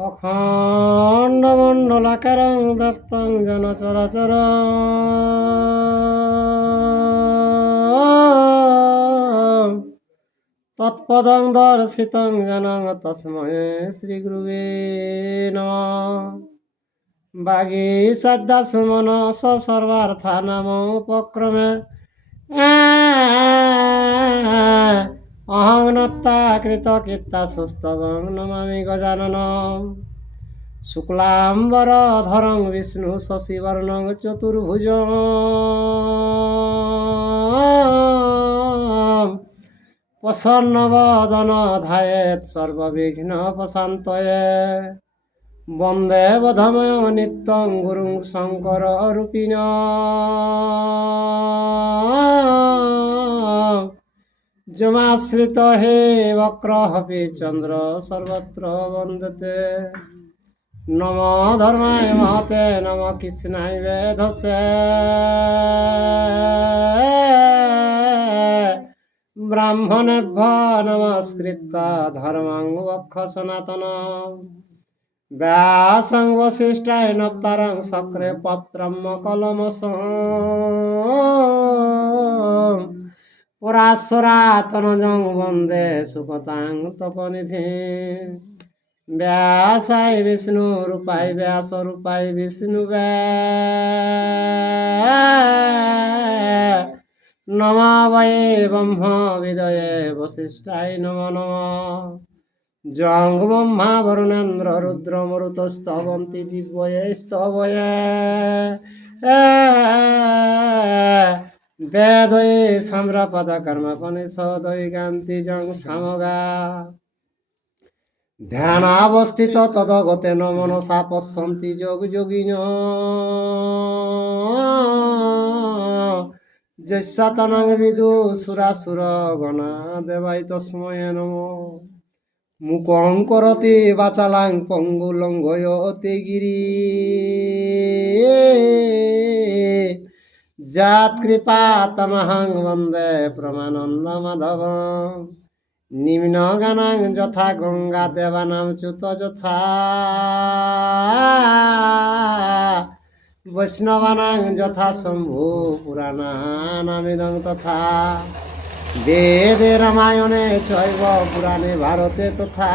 অখণ্ড মণ্ডলাকারং ব্যক্তং জন চরাচর তৎপদং দর্শিতং জনং তস্মৈ শ্রীগুরুবে নমঃ। বাগী শ্রদ্ধা সুমন সর্বার্থানাম উপক্রমে। অহং নত্তা কৃত কীর্তা সুস্তবং নমামি গজানন। শুক্লাম্বর ধরং বিষ্ণু শশিবর্ণং চতুর্ভুজ। প্রসন্ন বদন ধায়েত সর্ববিঘ্ন প্রশান্তয়ে। বন্দে বধময় নিত্যং গুরুং শঙ্কর রূপিণ। যমাশ্রিত হে বক্র হপি চন্দ্র, সর্বত্র বন্দতে। নম ধর্মায় মহতে, নম কৃষ্ণায় বেধসে। ব্রাহ্মণেভ্য নমস্কৃত ধর্মাং বক্ষ সনাতন। ବ୍ୟାସଙ୍ଗ ବଶିଷ୍ଠାଏ ନବତାର ସକ୍ରେ ପତ୍ର କଲମ ପୁରା ସୁରାତନ ବନ୍ଦେ ସୁଖତାଙ୍ଗ ତପନିଧି ବ୍ୟାସାଇ ବିଷ୍ଣୁ ରୂପାଇ ବ୍ୟାସ ରୂପାଇ ବିଷ୍ଣୁ ବ୍ୟା ନମ ବ୍ରହ୍ମ ବିଦୟ ବଶିଷ୍ଠାଇ ନମ ନମ। জং রুদ্র মরুত স্তবন্তি দিব্যয়ে স্তবয়ে। বেদয়ে সাম্রাপদ কর্মপনে সদয় গান্তি জং সামগা। ধ্যানাবস্থিত তদগতে ন মনসা পশ্যন্তি যোগ যোগিন। যস্যাতনং বিদু সুরাসুর গণা দেবাই তস্ময় নম। মুকং করতি বাচালাং পঙ্গুলঙ্গয়তে গিরি। জাত কৃপা তমহং বন্দে প্রমানন্দ মাধব। নিম্ন গানাং যথা গঙ্গা দেবানাম চ্যুত যথা। বৈষ্ণবানাং যথা শম্ভু পুরাণানামিদং তথা। বেদে রামায়ণে চৈব পুরাণে ভারতে তথা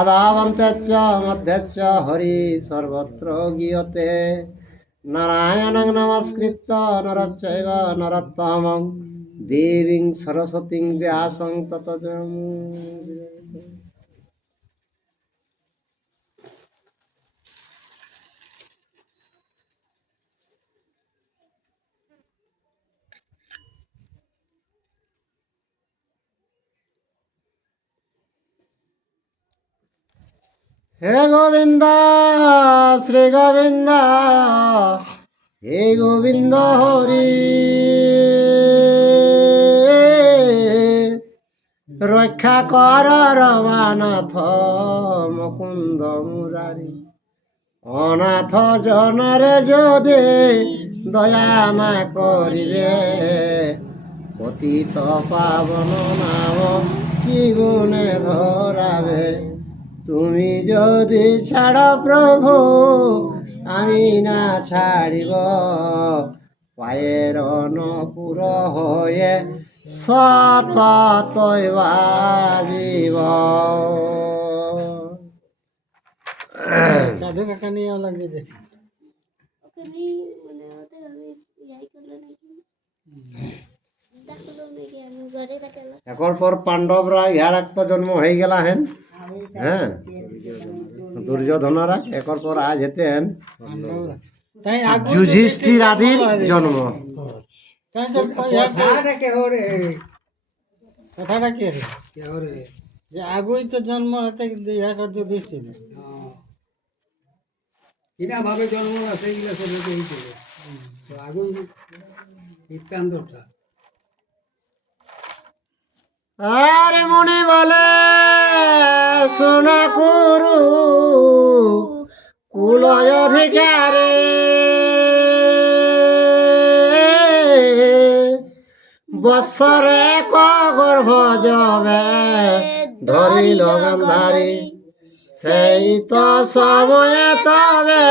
আদাবন্তে চ মধ্যে চ হরি সর্বত্র গীয়তে। নারায়ণং নমস্কৃত্য নরচৈব নরোত্তমং। দেবীং সরস্বতীং ব্যাসং তত হে গোবিন্দ, শ্রী গোবিন্দ, হে গোবিন্দ হরি। রক্ষা কর রমানাথ মুকুন্দ মুরারি। অনাথ জনরে যদি দয়া না করিবে, পতিত পাবন নাম কি গুণে ধরাবে? তুমি যদি ছাড় প্রভু আমি না ছাড়িব। পায়ের নপুর হয়ে সত বাজিব। সাধু কাকা নিয়ে লাগছে দেখি। মানে কাটালো একর পর পাণ্ডবরা ইহার একটা জন্ম হয়ে গেলা হেন হ্যাঁ। দুর্যোধনরা একর পর আজ হেতেন। যুধিষ্ঠির আদির জন্ম। কথাটা কে রে? যে আগুই তো জন্ম হতে ইয়া যুধিষ্ঠির। কিনা ভাবে জন্ম না সেইগুলো সব আগুন বৃত্তান্তটা আর মনে বলে, সোনা করু কুলয় অধিকারে। বছরে ক গর্ভ জবে ধরিল গান্ধারী। সেই তো সময়ে তবে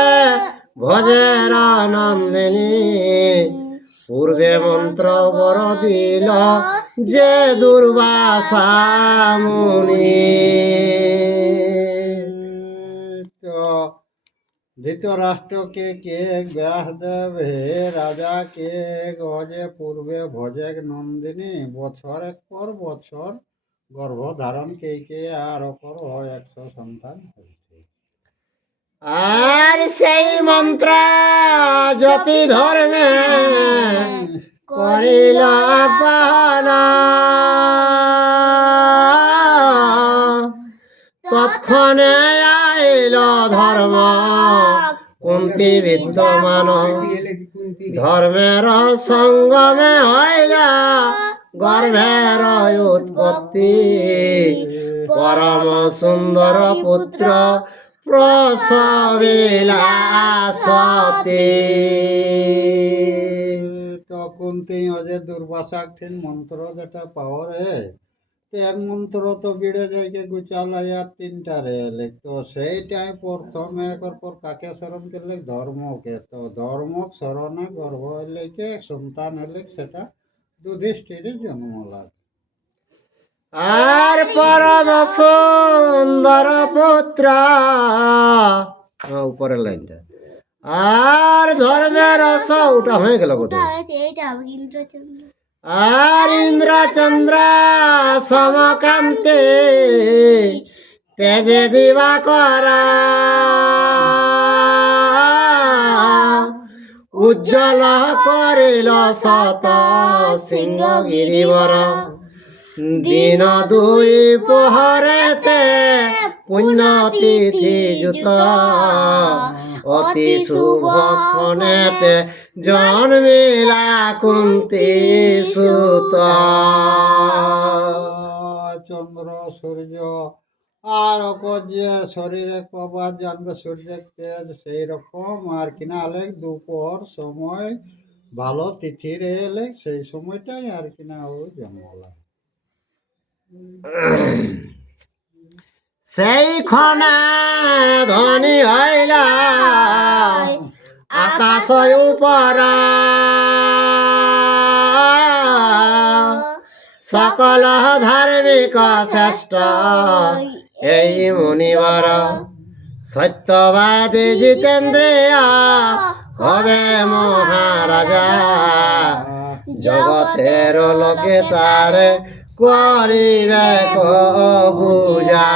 ভজের আনন্দিনী। পূর্বে মন্ত্র বর দিল যে দুর্বাসা মুনি। তো কে ব্যাসদেব হে রাজা কে গজে? পূর্বে ভজেক নন্দিনী বছরের পর বছর গর্ভধারণ কে কে? আর অপর হয় একশো সন্তান হইতে। আর সেই মন্ত্র জপি ধর্মে করিল তৎক্ষণে আইল ধর্ম, কুন্তি বিদ্যমান। ধর্মের সঙ্গমে হইলা গর্ভের উৎপত্তি। পরম সুন্দর পুত্র প্রসবিলা সতী তো কুন্তি অজে মন্ত্র যেটা তো এক মন্ত্র তো বিড়ে যাইকে গুচালাইয়া তিনটা রে এলেক তো সেইটাই প্রথমে একর পর কাকে স্মরণ করলে ধর্মকে তো ধর্মক স্মরণে গর্ভ হইলে সন্তান হলে সেটা যুধিষ্ঠির জন্ম লাগ আর পরম সুন্দর পুত্র। উপরের লাইনটা। আর ধর্মের ওটা হয়ে গেল ইন্দ্রচন্দ্র। আর ইন্দ্রচন্দ্র সমকান্তে তেজে দিবা করা। উজ্জ্বল করিল শত সিংহ গিরিবর দিন দুই পোহরেতে পুণ্য তিথি যুত। অতি শুভ ক্ষণেতে জন্মিলা কুন্তি সুত। চন্দ্র, সূর্য, আর ওকর যে শরীরে কবার জানবে সূর্যের তেজ সেই রকম। আর কিনা আলেক দুপুর সময় ভালো তিথির এলে সেই সময়টাই আর কিনা ও জন্ম লাগে সেই ধনী হইলা আকাশ উপর। সকল ধার্মিক শ্রেষ্ঠ এই মুনিবর। সত্যবাদী জিতেন্দ্রিয় হবে মহারাজা। জগতের লোকে তারে করিবে বুঝা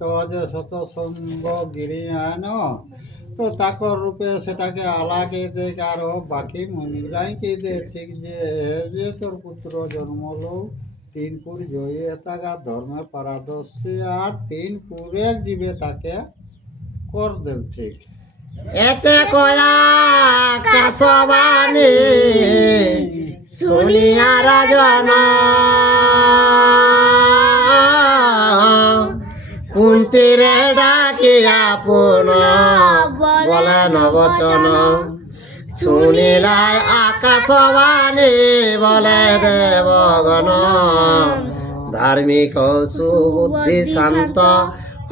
তো যে শত সঙ্গ গিরিয়ান তো তাকর রূপে সেটাকে আলাকে দেখ আর বাকি মনিরাইকে দে। ঠিক যে যে তোর পুত্র জন্মলো তিন পুর জয়ী এতাগা ধর্মে পারদর্শী আর তিন পুরে জীবে তাকে কর দেব ঠিক। এতে কয়া কাশবাণী। শুনিয়া রাজন। কুন্তিরে ডাকিয়া পুন বলে নবচন। শুনিলাই আকাশবাণী বলে দেবগণ। ধার্মিক সুবুদ্ধি শান্ত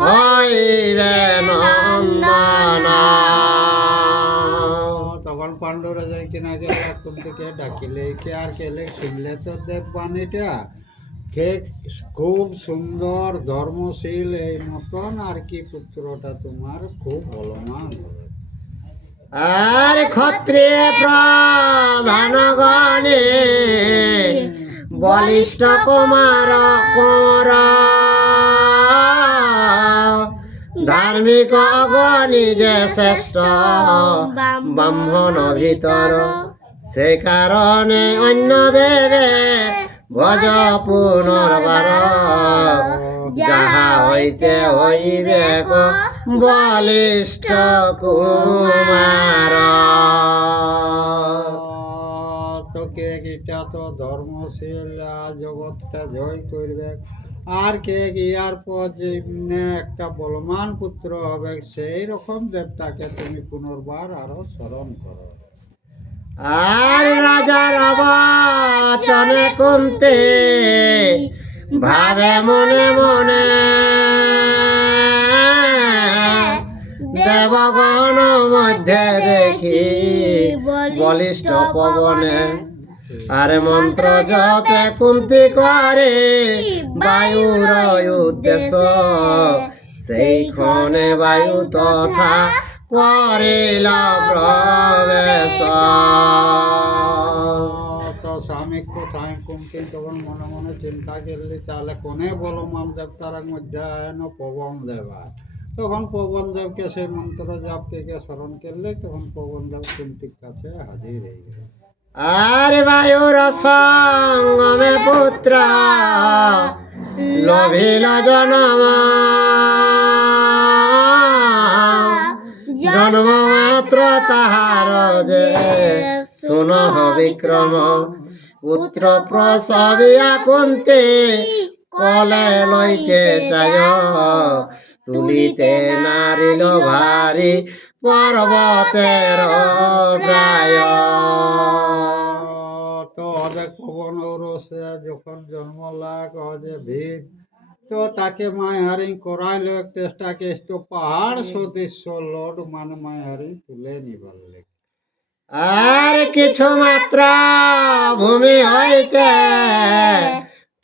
হইবে নন্দন পাণ্ডুরা যাই কিনা গেলে ডাকিলে কে আর কেলে শুনলে তো দেববাণীটা কে খুব সুন্দর ধর্মশীল এই মতন, আর কি পুত্রটা তোমার খুব বলমান আর ক্ষত্রিয় প্রধান গণে বলিষ্ঠ কুমার কর ধার্মিক অগণি যে শ্রেষ্ঠ ব্রাহ্মণ ভিতর সে কারণে অন্য দেবে ভজ পুনর্বার। যাহা হইতে হইবে বলিষ্ঠ কুমার। তো কে এটা তো ধর্মশীল জগৎটা জয় করবে। আর কে ইয়ার পর যে একটা বলমান পুত্র হবে, সেই রকম দেবতাকে তুমি পুনর্বার আরও স্মরণ করো। আর রাজার অবচনে কুন্তে ভাবে মনে মনে দেবগণ মধ্যে দেখি বলিষ্ঠ পবনে আরে মন্ত্র জপে কুন্তি করে, বায়ুর উদ্দেশ্য সেই ক্ষণে বায়ু তথা করিল প্রবেশ। স্বামী কোথায় কুমতি তখন মনে মনে চিন্তা করলি, তাহলে কোনে বলমান দেবতার মধ্যে পবন দেবা? তখন পবন দেবকে সেই মন্ত্র জাপকে কে স্মরণ করলে, তখন পবন দেব কুন্তির কাছে হাজির হয়ে গেল। আর বায়ুর সঙ্গমে পুত্র, লোভিল জনম। জন্ম মাত্র তাহার যে সুনহ বিক্রম। পুত্র প্রসবিয়া কুন্তে, কলে লইতে চায়। তুলিতে নারিল ভারী পর্বতের পবন সে যখন জন্ম লাগ যে ভীম তো তাকে মায়ারি করাইলো চেষ্টা কেস তো পাহাড় সদৃশ্য লোড মান মায়ারি তুলে নিবালে আর কিছু মাত্র ভূমি হইতে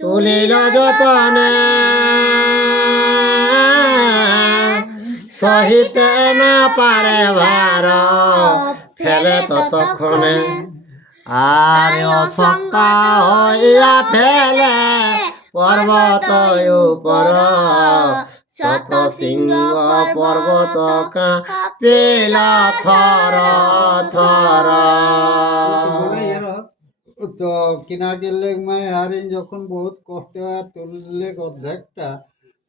তুলিল যতনে। সহিতে না পারে ভার ফেলে ততক্ষণে। আর অশঙ্কা হইয়া ফেলে পর্বত উপর শত সিংহ পর্বত কাঁপিলা থর থর তো কিনা গেলে মায়ারি যখন বহুত কষ্ট হয় তুললে অর্ধেকটা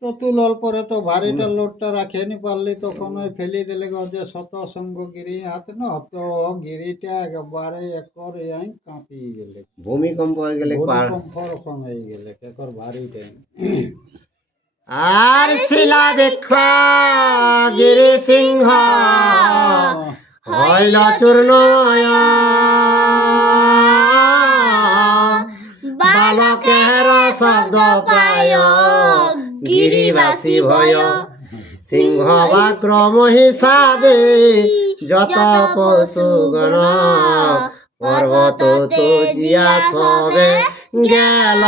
তো তুলল পরে তো ভারীটা লোডটা রাখে নি পারলি তখন ওই ফেলি দিলে যে শত সঙ্গ গিরি হাতে না তো গিরিটা একেবারে একর ইয়াই কাঁপিয়ে গেলে। ভূমিকম্প হয়ে গেলে ভূমিকম্প রকম হয়ে গেলে একর ভারী টাইম আর শিলা বৃক্ষ গিরি সিংহ হইল চূর্ণময় বালকের শব্দ পায়। গিরিবাসী ভয়। সিংহ বা ক্রম হিসাবে যত পশুগণ পর্বত তো জিয়া সবে গেল।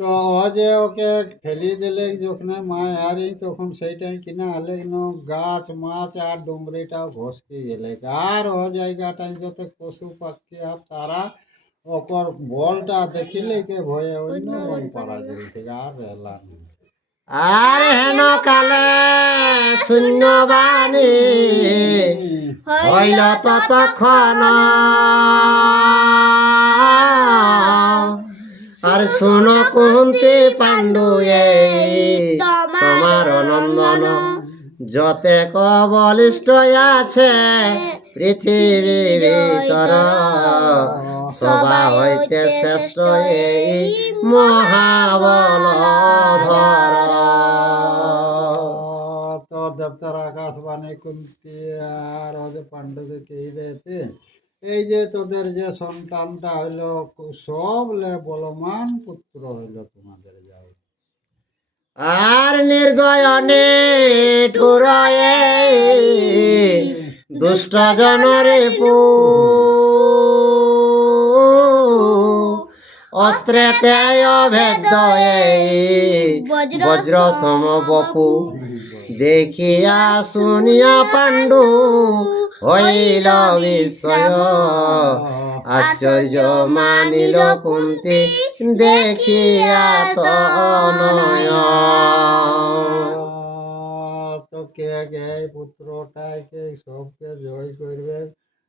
তো যে ওকে ফেলি দিলে যখন মায়ারি তখন সেইটাই কিনা ন গাছ মাছ আর ডুমরিটাও ভসকে গেলে। আর ও জায়গাটায় যত পশু পাখি আর তারা ওকর বলটা দেখিলে কে ভয়ে অন্য বন পারা যাইছে আর এলাম আর হেন কালে শূন্যবাণী হইল ততক্ষণ আর শুন কুন্তি পাণ্ডু তোমার নন্দন যতে বলিষ্ঠ আছে পৃথিবী ভিতর সবা হইতে শ্রেষ্ঠ এই মহাবল ধর তো দেবতার আকাশবাণী কুন্তি আর ও যে পাণ্ডুকে কে দিয়েছে এই যে তোদের যে সন্তানটা হইল সব লে বলমান পুত্র হইল তোমাদের যাও আর নির্দয়নে ঠুরয়ে দুষ্ট জনরে পু অস্ত্রেতে অভেদ্য বজ্র সম বপু দেখিয়া শুনিয়া পাণ্ডু হইল বিস্ময়। আশ্চর্য মানিল কুন্তি, দেখিয়া তনয়। তো কে কে পুত্রটাকে সবকে জয় করবে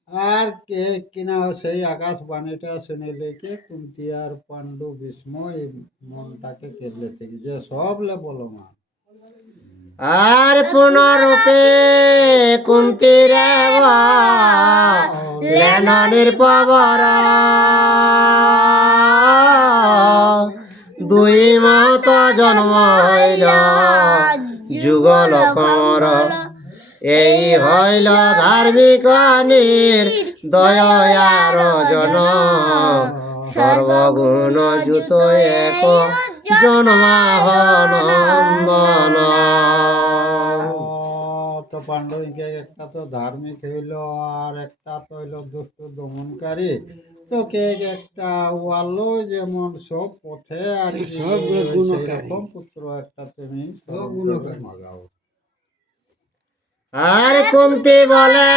আর কে কিনা সেই আকাশবাণীটা শুনিলে কে কুন্তি আর পাণ্ডু বিস্ময় মনটাকে কেলে থেকে যে সব লে বলো মা আর পুনরূপে কুন্তির লেননির পবর দুই মত জন্ম হইল যুগল কমর এই হইল ধার্মিক নির দয়ার জন সর্বগুণ যুত এক জন্মাহনন্দন তো পাণ্ডবকে একটা তো ধার্মিক হইল আর একটা তো হইল দুষ্ট দমনকারী তো কে একটা ওয়ালো যেমন সব পথে আর সবগুলো গুণকারী। পুত্র একটা তুমি সব গুণকারী। মাগাও আর কুন্তি বলে,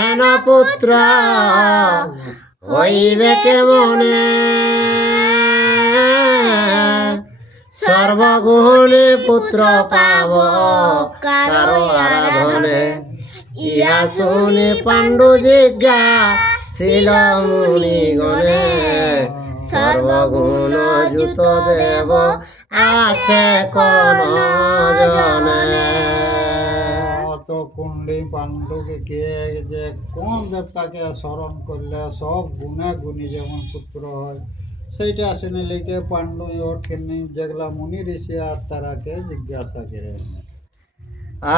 হেন পুত্র, হইবে কেমনে? সর্বগুণী পুত্র পাব কারও আরাধনে। ইয়া শুনি পাণ্ডু জিজ্ঞা শিল মুনি গণে সর্বগুণ যুত দেব আছে কোন জনে? তো কুণ্ডি পাণ্ডুকে যে কোন দেবতাকে স্মরণ করলে সব গুণে গুণী যেমন পুত্র হয়, সেইটা শুনে লিখে পাণ্ডু ওঠেনি যেগুলা মুনি ঋষি আর তারাকে জিজ্ঞাসা করে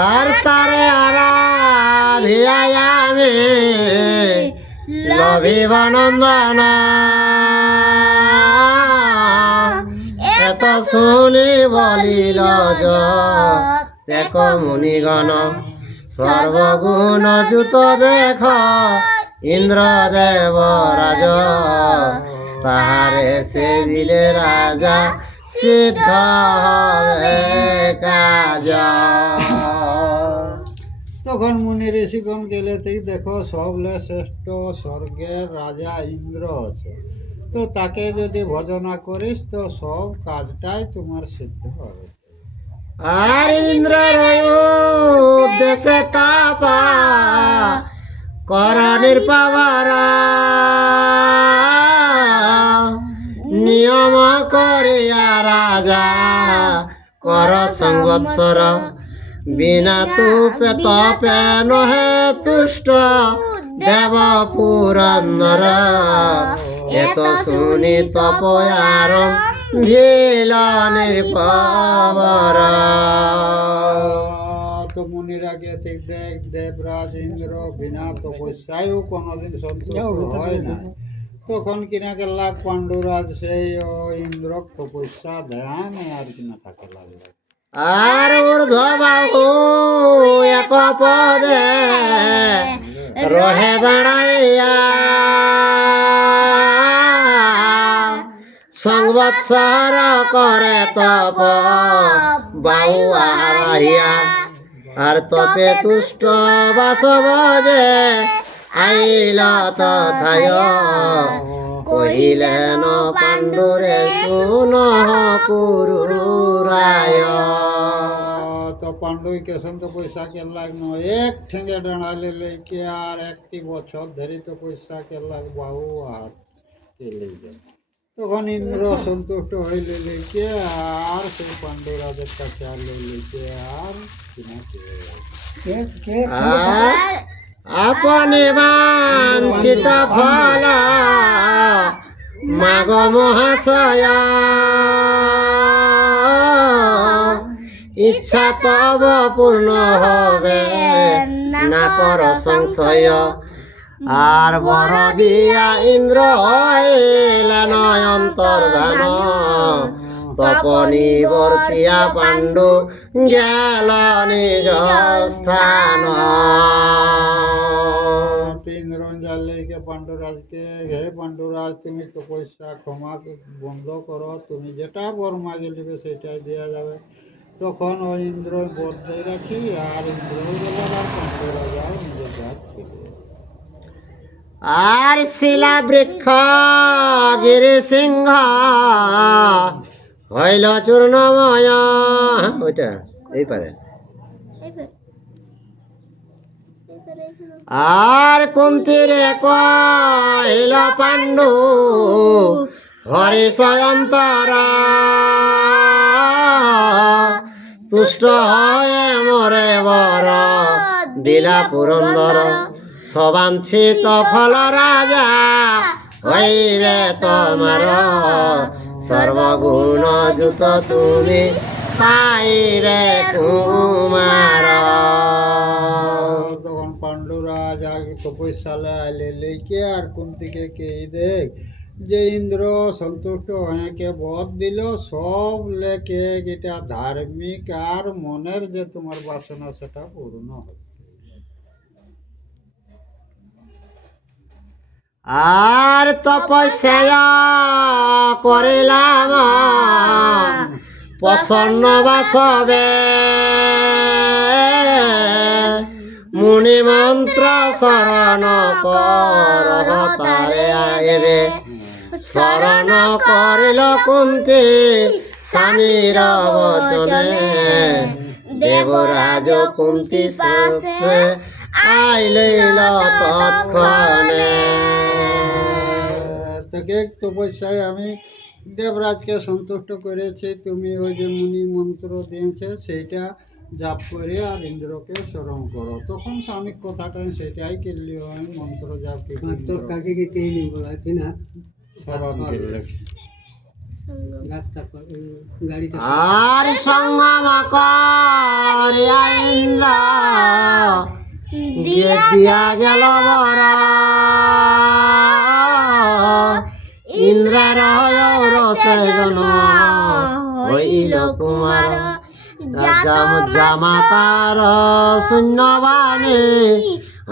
আর তারে আরাধিয়ায় আমি লভিব নন্দন এত শুনি বলিল মুনিগণ সর্বগুণ যুত দেখ ইন্দ্র দেব রাজ। তাহারে সে বিলে রাজা সিদ্ধ কাজ। তখন মুনি ঋষিগণ গেলে থেকে দেখো, সবলে শ্রেষ্ঠ স্বর্গের রাজা ইন্দ্র আছে। তো তাকে যদি ভজনা করিস, তো সব কাজটাই তোমার সিদ্ধ হবে। আর ইন্দ্রের উদ্দেশ্যে তাপা করানির পাওয়ারা নিয়ম করিয়া রাজা, কর সংবৎসর। বিনা তুপে তপে নহে তুষ্ট দেব পুরন্দর এত শুনি তপয়ার ভিল নির্পবর তো মুনিরা গে ঠিক দেখ দেবরাজ ইন্দ্র বিনা তপস্যায়ও কোনোদিন সন্তুষ্ট হয় না। তখন কিনা গেলা পাণ্ডুরাজ সেই ও ইন্দ্র তপস্যা ধ্যান আর কিনা থাকে লাগল আর ঊর্ধ্ব বাহু এক পদে রহে দাঁড়াইয়া সংবৎসর করে তপ বাহু আরাহিয়া আর তপে তুষ্ট বাসব যে আইল তথায়। কহিলেন, পাণ্ডুরে, শুন তো পাণ্ডুই কেশন তো পয়সা কে লাগনো এক ঠেঙ্গে ডাঁড়ালে লেকে আর একটি বছর ধরে তো পয়সা কে লাগ বাহু আর চলে যায় তখন ইন্দ্র সন্তুষ্ট হইলে লেকে আর সেই পাণ্ডুরাজের কাছে আর লেকে আর আপনি বাঞ্ছিত ফল মাগ মহাশয়। ইচ্ছা তব পূর্ণ হবে না কর সংশয়। আর বর দিয়া ইন্দ্র হইলেন অন্তর্ধান। তপনি বর্তিয়া পাণ্ডু গেল নিজ স্থান। তিন রঞ্জার লেগে পাণ্ডুরাজকে হে পাণ্ডুরাজ তুমি তো পয়সা ক্ষমা বন্ধ করো তুমি যেটা বর মাগে নেবে সেটাই দেওয়া যাবে। তখন ওই ইন্দ্র বদলে রাখি আর ইন্দ্র গেল আর পাণ্ডুরাজাও নিজের কাজ ছিল আর শিলা বৃক্ষ গিরি সিংহ হইল চূর্ণময়। ওইটা, এই পারে। আর কুন্তিরে কইল পাণ্ডু হরি সয়ন্তর তুষ্ট হয়ে মরে বর, দিলা পুরন্দর। সবাঞ্ছিত ফল রাজা হইবে তোমার। সর্বগুণ যুত তুমি পাইবে কুমার। তপস্যালে আইলে লেকে আর কুন্তিকে কে দেখ যে ইন্দ্র সন্তুষ্ট হয়ে বধ দিল, সব লেকে যেটা ধার্মিক আর মনের যে তোমার বাসনা সেটা পূর্ণ হবে আর তপস্যা করিলাম। প্রসন্ন বাসবে। মুনি মন্ত্র শরণ কর তারে আইবে। শরণ করিল কুন্তি স্বামীর বচনে। দেবরাজ কুন্তি আইলিল তৎক্ষণে। তোকে তপস্যায় আমি দেবরাজকে সন্তুষ্ট করেছি। তুমি ওই যে মুনি মন্ত্র দিয়েছে সেইটা জাপ করে আর ইন্দ্রকে স্মরণ করো। তখন স্বামী কথাটা সেটাই করলি হয় মন্ত্র জাপ কাকে কে কে নি? বলা না আর সঙ্গম ইন্দ্র। দিয়ে দিয়া গেল বর। ইন্দ্রের রসে জন হইল কুমার। জামাতার জামা তার শূন্যবাণী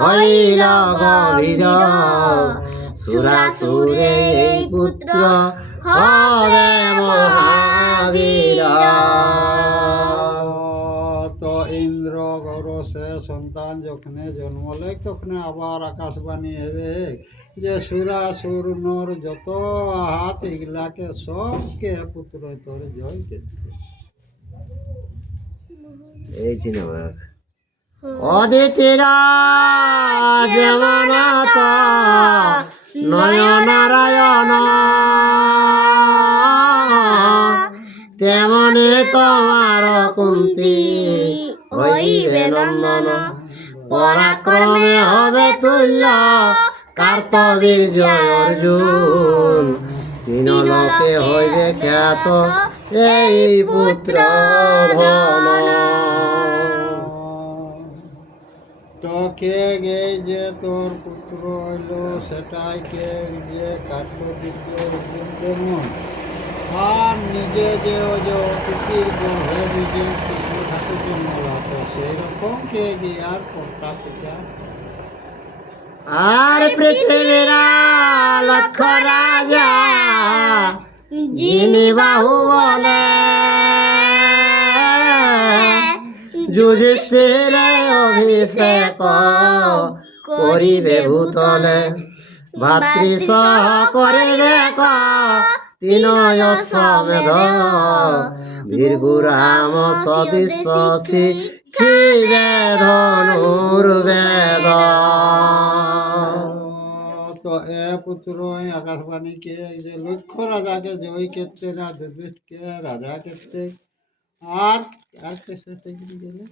হইল গভীর। সুরাসুরে পুত্র হরে মহাবীর। ইন্দ্র গৌরসে সন্তান যখন জন্মলে তখন আবার আকাশবাণী হবে যে সুরাসুর নর যত হাত এগুলাকে সবকে পুত্র তোর জয় এই অদিতিরা যেমন নয়নারায়ণ। তেমনি তোমার কুন্তি। হইবে নন্দন পরাক্রমে হবে তুল্য কার্তবীর জয় অর্জুন। তিন হইবে খ্যাত এই পুত্র ধন। তো কে গে যে তোর পুত্র হইল, সেটাই কে যে যেমন আর নিজে যে ওই যে অতিথির গর্ভে নিজে কৃষ্ণ ঠাকুর জন্মলা তো কে গে আর কর্তা পিতা আর পৃথিবীর লক্ষ রাজা, যিনি বাহু বলে। যুধিষ্ঠির অভিষেক করিবে ভূতলে ভাতৃ সহ করিবে ক সমেধ বীরগুরাম সদৃশ শিখিবে ধনুর্বেদ তো এ পুত্র আকাশবাণী কে যে লক্ষ্য রাজাকে জয় না যুধিষ্ঠিরকে রাজা করতে আর আর গেলে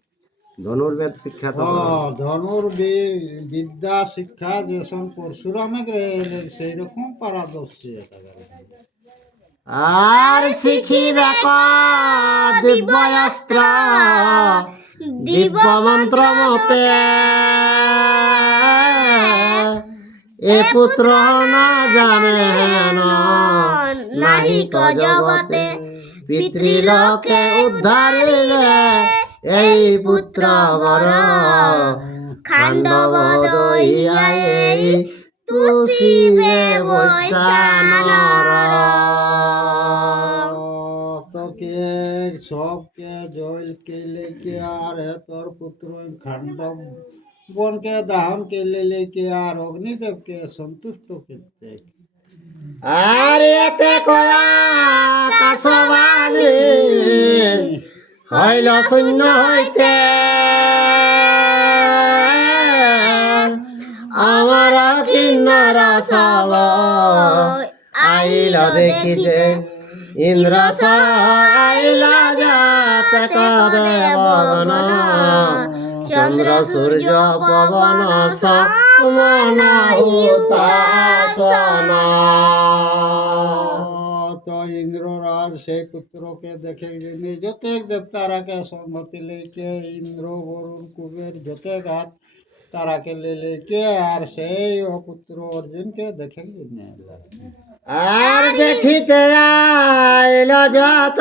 ধনুর্বেদ শিক্ষা তো ধনুর বি- বিদ্যা শিক্ষা যে সব পরশুরামে সেই রকম পারদর্শী একেবারে। আর শিখিবে দিব্যস্ত্র দিব্য মন্ত্র মতে। এ পুত্র না জানে হেন নাহি ক জগতে পিতৃলোকে উদ্ধারিলে এই পুত্র বর খাণ্ডব দইয়া এই তুষিবে বৈশানর তোকে সবকে জয় কে লেকে আর তোর পুত্র খান্ডব বনকে দাহন কে লেকে আর অগ্নিদেবকে সন্তুষ্ট করতে আর এতে কয়া হইল শূন্য হইতে আমার কিন্নর সব আইল দেখিতে ইন্দ্র যাতে দেবগণ চন্দ্র সূর্য পবন সমন হুতাসন তো ইন্দ্ররাজ সেই পুত্রকে দেখে যে যতেক দেবতারাকে সম্মতি লেকে ইন্দ্র বরুণ কুবের যতেক হাত তারাকে লেলেকে আর সেই অপুত্র অর্জুনকে দেখে। আর দেখিতে আইল যত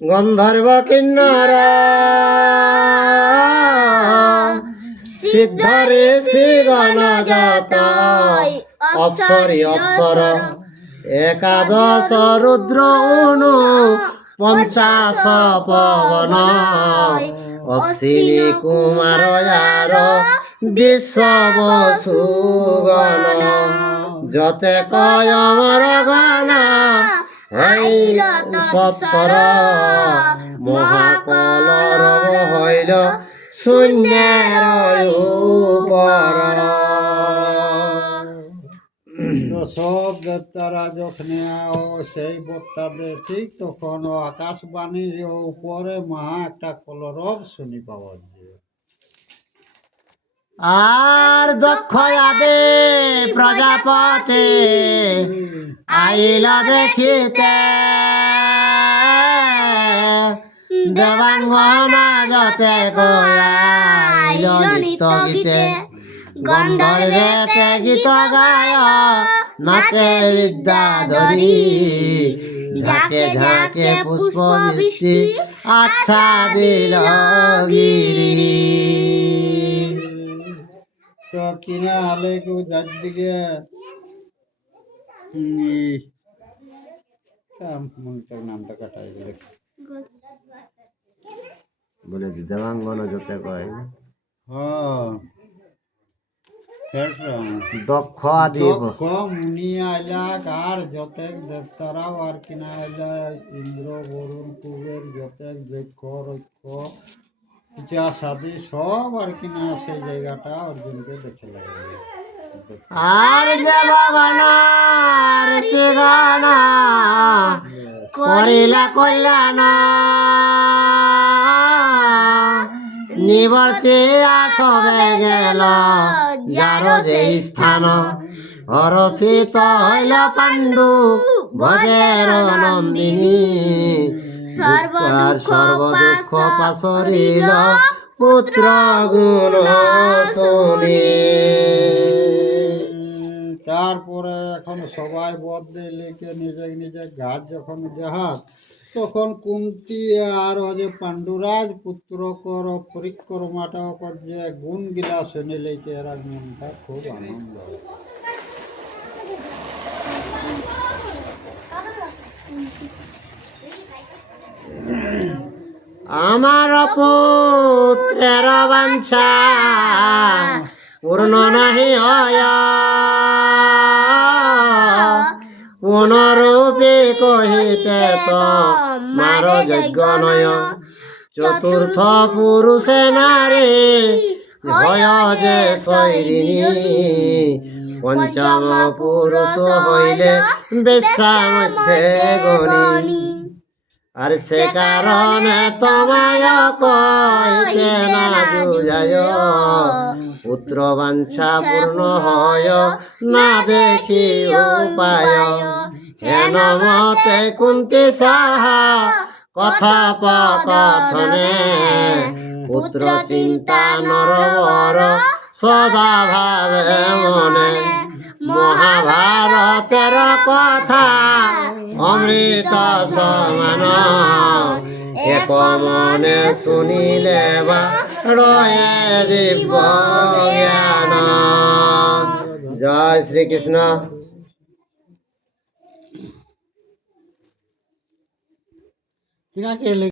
গন্ধর্ব কিন্নর। সিদ্ধরে গণ যত। অপসরি অপসর। একাদশ রুদ্র অনু পঞ্চাশ পবন। অশ্বিনী কুমার বিশ্ব বসুগণ। যতে কয় অমর গণ হইল সত্তর মহাকলর হইল শূন্যের উপর। সব দেবতারা যখন সেই বটটা ঠিক তখন আকাশবাণীর উপরে মহা একটা কলরব শুনি পাওয়া যায়। আর দক্ষ আদে প্রজাপতি আইল দেখিতে। দেবাঙ্গনা যতে গয়াইল নিত্য গীতে। গন্ধর্বেতে গীত গায়, নাচে বিদ্যা ধরি। ঝাঁকে ঝাঁকে পুষ্প বৃষ্টি আচ্ছা দিল গিরি। কিনা হলে কেউ যার দিকে নামটা কাটাই গেল। বলে দেবাঙ্গন যতে কয়। দক্ষ আদি দক্ষ মুনি আইলা আর যতেক দেবতারাও আর কিনা আইলা ইন্দ্র বরুণ কুবের যতেক যক্ষ রক্ষ পিচা সব আর কিনা সেই জায়গাটা অর্জুনকে দেখে লাগে। আর দেবগণ ঋষিগণ করিলা কল্যাণ। নিবর্তি আসবে গেল যার যে স্থান। হরষিত হইল পাণ্ডু ভজের নন্দিনী। আর সর্ব পাশরিল পুত্র গুণ তারপরে এখন সবাই বদলে লিখে নিজে নিজে গাছ যখন জাহাজ তখন কুন্তি আর যে পাণ্ডুরাজ পুত্র কর পরিক্রমাটা কর যে গুণ গিলা শুনে লেকে এরা মনটা খুব আনন্দ হয়। আমার পুত্রের বাঞ্ছা পূর্ণ নাহি হয়। পুনরূপে কহিতে তো মার যজ্ঞ নয়। চতুর্থ পুরুষে নারে হয় যে শৈরিণী পঞ্চম পুরুষ হইলে বেশা মধ্যে গণী। আর সে কারণে তোমায় কইতে না বুঝায় পুত্র বাঞ্ছা পূর্ণ হয় না দেখি উপায় হেন মতে কুন্তি সাহা কথা কথনে পুত্র চিন্তা নরবর সদা ভাবে মনে। মহাভারতের কথা অমৃত সমান। এক মনে শুনিলে বা রয়ে দিব্য জ্ঞান। জয় শ্রীকৃষ্ণ। কিনা